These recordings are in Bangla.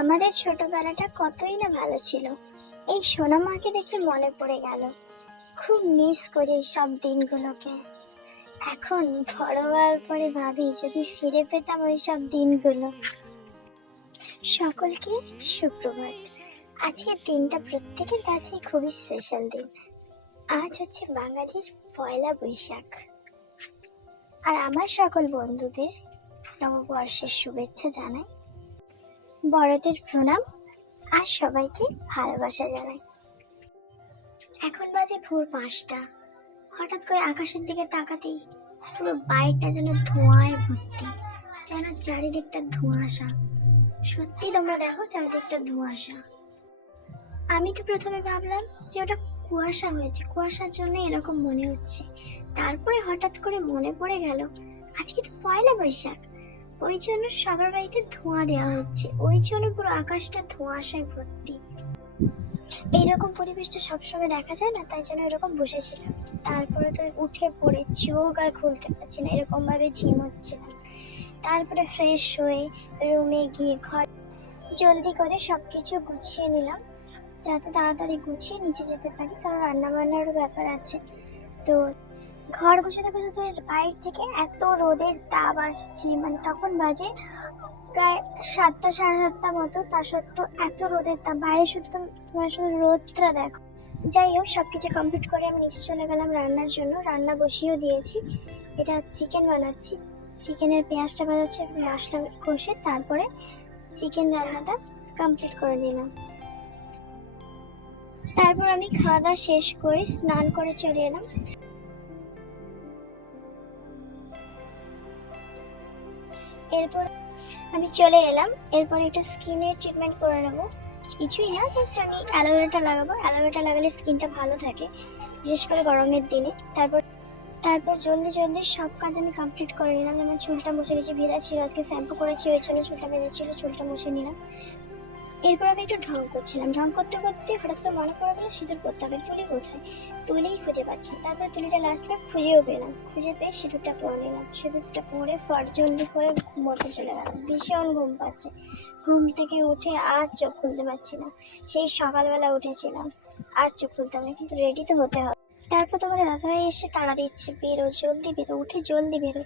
আমাদের ছোটবেলাটা কতই না ভালো ছিল। এই সোনা মাকে দেখে মনে পড়ে গেল। খুব মিস করি এই সব দিনগুলোকে। এখন বড় হওয়ার পরে ভাবি যদি ফিরে পেতাম ওই সব দিনগুলো। সকলকে সুপ্রভাত। আজকের দিনটা প্রত্যেকের কাছে খুবই স্পেশাল দিন। আজ হচ্ছে বাঙালির পয়লা বৈশাখ। আর আমার সকল বন্ধুদের নববর্ষের শুভেচ্ছা জানাই, বড়দের প্রণাম আর সবাইকে ভালোবাসা জানাই। এখন বাজে ভোর 5টা। হঠাৎ করে আকাশের দিকে তাকাতেই পুরো বাইরটা যেন ধোঁয়ায় ভর্তি, যেন চারিদিকটা ধোঁয়াশা। সত্যি তোমরা দেখো চারিদিকটা ধোঁয়াশা। আমি তো প্রথমে ভাবলাম যে ওটা কুয়াশা হয়েছে, কুয়াশার জন্য এরকম মনে হচ্ছে। তারপরে হঠাৎ করে মনে পড়ে গেল আজকে তো পয়লা বৈশাখ, ওই জন্য সবার বাড়িতে ধোঁয়া দেওয়া হচ্ছে, ওই জন্য পুরো আকাশটা ধোঁয়াশায় ভর্তি। এইরকম পরিবেশটা সবসময় দেখা যায় না, তাই জন্য এরকম বসেছিলাম। তারপরে তো উঠে পড়ে চোখ আর খুলতে পারছি না, এরকম ভাবে ঝিমোচ্ছিলাম। তারপরে ফ্রেশ হয়ে রুমে গিয়ে ঘর জলদি করে সবকিছু গুছিয়ে নিলাম, যাতে তাড়াতাড়ি গুছিয়ে নিচে যেতে পারি, কারণ রান্না বান্নারও ব্যাপার আছে। তো ঘর গুছাতে গুছাতে বাইরে থেকে এত রোদের তাপ আসছে, মানে তখন বাজে প্রায় 7টা সাড়ে 7টা মতো। তা সত্ত্বেও এত রোদের তাপ বাইরে, শুধু তোমার শুধু রোদটা দেখো। যাই হোক, সবকিছু কমপ্লিট করে আমি নিচে চলে গেলাম রান্নার জন্য। রান্না বসিয়েও দিয়েছি। এটা চিকেন বানাচ্ছি, চিকেনের পেঁয়াজটা বাজাচ্ছি, মশলা কষে তারপরে চিকেন রান্নাটা কমপ্লিট করে নিলাম। তারপর আমি খাওয়া দাওয়া শেষ করে স্নান করে চলে এলাম। এরপর আমি চলে এলাম, এরপরে একটা স্কিনের ট্রিটমেন্ট করে নেবো। কিছুই না, জাস্ট আমি অ্যালোভেরাটা লাগাবো। অ্যালোভেরাটা লাগালে স্কিনটা ভালো থাকে, বিশেষ করে গরমের দিনে। তারপর জলদি জলদি সব কাজ আমি কমপ্লিট করে নিলাম। আমার চুলটা মুছে গেছে, ভেজা ছিল, আজকে শ্যাম্পু করেছি, ওই জন্য চুলটা ভেজা ছিল, চুলটা মুছে নিলাম। এরপর আমি একটু ঢং করছিলাম, ঢং করতে করতে হঠাৎ করে মনে পড়ে গেলো সিঁদুর পরতে হবে। তুলি কোথায়, তুলিই খুঁজে পাচ্ছি। তারপর তুলিটা লাস্টবার খুঁজেও পেলাম, খুঁজে পেয়ে সিঁদুরটা পরে নিলাম। সিঁদুরটা পরে জলদি করে ঘুমোতে চলে গেলাম। ভীষণ ঘুম পাচ্ছে, ঘুম থেকে উঠে আর চোখ খুলতে পারছি না। সেই সকালবেলা উঠেছিলাম, আর চোখ খুলতে হবে, কিন্তু রেডি তো হতে হবে। তারপর তোমাদের দাদাভাই এসে তাড়া দিচ্ছে, বেরো, জলদি বেরো, উঠে জলদি বেরো।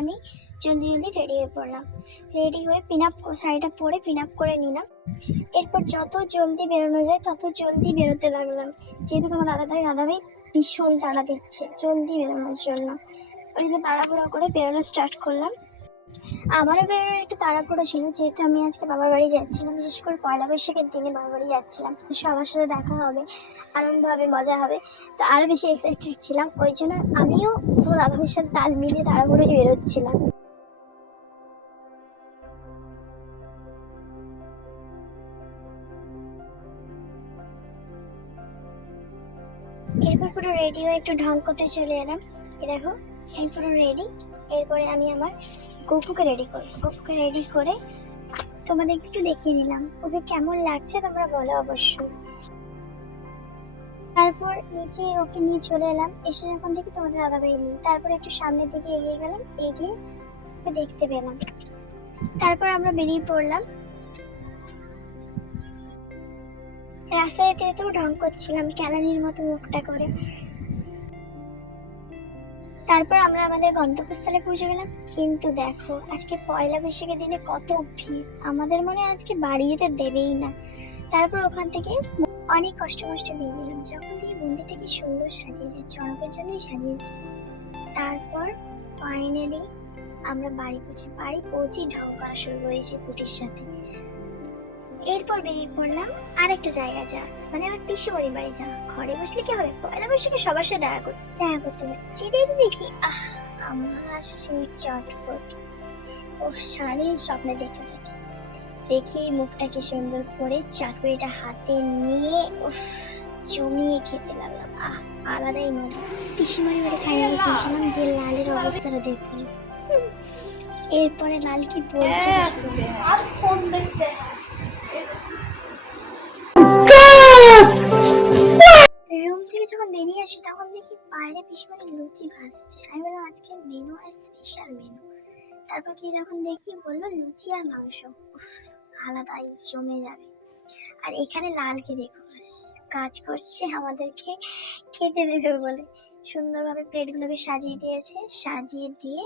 আমি জলদি জলদি রেডি হয়ে পড়লাম। রেডি হয়ে পিন আপ শাড়িটা পরে পিন আপ করে নিলাম। এরপর যত জলদি বেরোনো যায় তত জলদি বেরোতে লাগলাম, যেহেতু তোমার দাদাভাই ভীষণ তাড়া দিচ্ছে জলদি বেরোনোর জন্য। ওই জন্য তাড়াহুড়ো করে বেরোনো স্টার্ট করলাম। আমারও বেরোনোর একটু তাড়াহুড়ো ছিল, যেহেতু আমি আজকে বাবার বাড়ি যাচ্ছিলাম, বিশেষ করে পয়লা বৈশাখের দিনে বাবার বাড়ি যাচ্ছিলাম। তো সবার সাথে দেখা হবে, আনন্দ হবে, মজা হবে, তো আরও বেশি এক্সাইটেড ছিলাম। ওই জন্য আমিও তোমার দাদাভাইয়ের সাথে তাল মিলিয়ে তাড়াহুড়োই বেরোচ্ছিলাম। এরপর পুরো রেডি হয়ে একটু ঢং করতে চলে এলাম। দেখো আমি পুরো রেডি। এরপরে আমি আমার গপুকে রেডি করবো। গপুকে রেডি করে তোমাদের একটু দেখিয়ে নিলাম, ওকে কেমন লাগছে তোমরা বলো অবশ্যই। তারপর নিচে ওকে নিয়ে চলে এলাম। এসে যখন দেখি তোমাদের দাদাভাই নেই, তারপর একটু সামনের দিকে এগিয়ে গেলাম, এগিয়ে ওকে দেখতে পেলাম। তারপর আমরা বেরিয়ে পড়লাম। রাস্তায় যেতে যেতেও ঢং করছিলাম ক্যালানির মতো মুখটা করে। তারপর আমরা আমাদের গন্তব্যস্থলে পৌঁছে গেলাম। কিন্তু দেখো আজকে পয়লা বৈশাখের দিনে কত ভিড়, আমাদের মনে আজকে বাড়ি যেতে দেবেই না। তারপর ওখান থেকে অনেক কষ্ট বেরিয়ে এলাম। যখন থেকে মন্দিরটা কি সুন্দর সাজিয়েছে, চড়কের জন্যই সাজিয়েছে। তারপর ফাইনালি আমরা বাড়ি পৌঁছে ঢং করা শুরু করেছি পুটির সাথে। এরপর বেরিয়ে পড়লাম আর একটা জায়গায় যা, মানে আমার পিসিমণির বাড়ি যা। ঘরে বসলে কি হবে, পয়লা বৈশাখে সবার সাথে দেখা করতে হবে। যেদিন দেখি আমার সেই চটপট ও সারাদিন স্বপ্নে দেখি মুখটা কি সুন্দর করে চাটুরিটা হাতে নিয়ে জমিয়ে খেতে লাগলাম। আলাদাই মজা। পিসিমণির বাড়ি ফাইনালি পৌঁছলাম। দিয়ে লালের অবস্থাটা দেখুন। এরপরে লাল কি বলছে আর ফোন দেখতে। রুম থেকে যখন বেরিয়ে আসি তখন দেখি বাইরে পিসিমণি লুচি ভাজছে। আমি বললাম আজকে মেনু আর স্পেশাল মেনু। তারপর কি যখন দেখি বললো লুচি আর মাংস। আলাদাই জমে যাবে। আর এখানে লালকে দেখো কাজ করছে আমাদেরকে খেতে দেবে বলে, সুন্দরভাবে প্লেটগুলোকে সাজিয়ে দিয়েছে, সাজিয়ে দিয়ে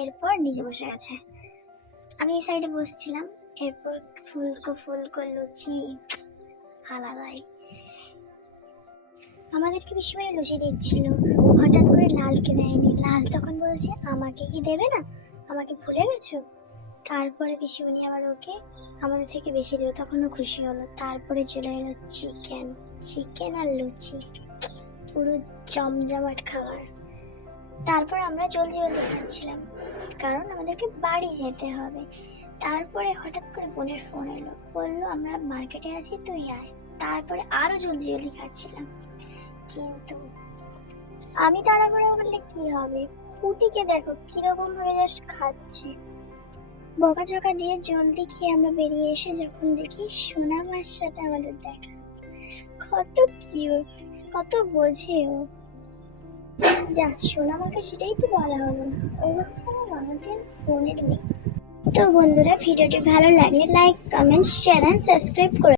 এরপর নিচে বসে গেছে। আমি এই সাইডে বসছিলাম, এরপর ফুলকো লুচি আলাদাই। আমাদেরকে পিসিমণি লুচি দিচ্ছিল, হঠাৎ করে লালকে দেয়নি। লাল তখন বলছে আমাকে কি দেবে না, আমাকে ভুলে গেছো? তারপরে পিসিমণি আবার ওকে আমাদের থেকে বেশি দিল, তখনও খুশি হলো। তারপরে চলে এলো চিকেন আর লুচি, পুরো জমজমাট খাবার। তারপর আমরা জলদি খাচ্ছিলাম, কারণ আমাদেরকে বাড়ি যেতে হবে। তারপরে হঠাৎ করে বোনের ফোন এলো, বললো আমরা মার্কেটে আছি, তুই আয়। তারপরে আরো জলদি খাচ্ছিলাম, কিন্তু আমি তাড়াহুড়ো করলে কি হবে, পুটিকে দেখো কিরকম ভাবে জাস্ট খাচ্ছে। বকাঝকা দিয়ে জলদি খেয়ে আমরা বেরিয়ে এসে যখন দেখি সোনামার সাথে আমাদের দেখা, কত কিউট, কত বোঝে ও। যা, সোনামাকে সেটাই তো বলা হলো না, ও হচ্ছে আমার ননদের বোনের মেয়ে। তো বন্ধুরা, ভিডিওটি ভালো লাগলে like, comment, share and subscribe করে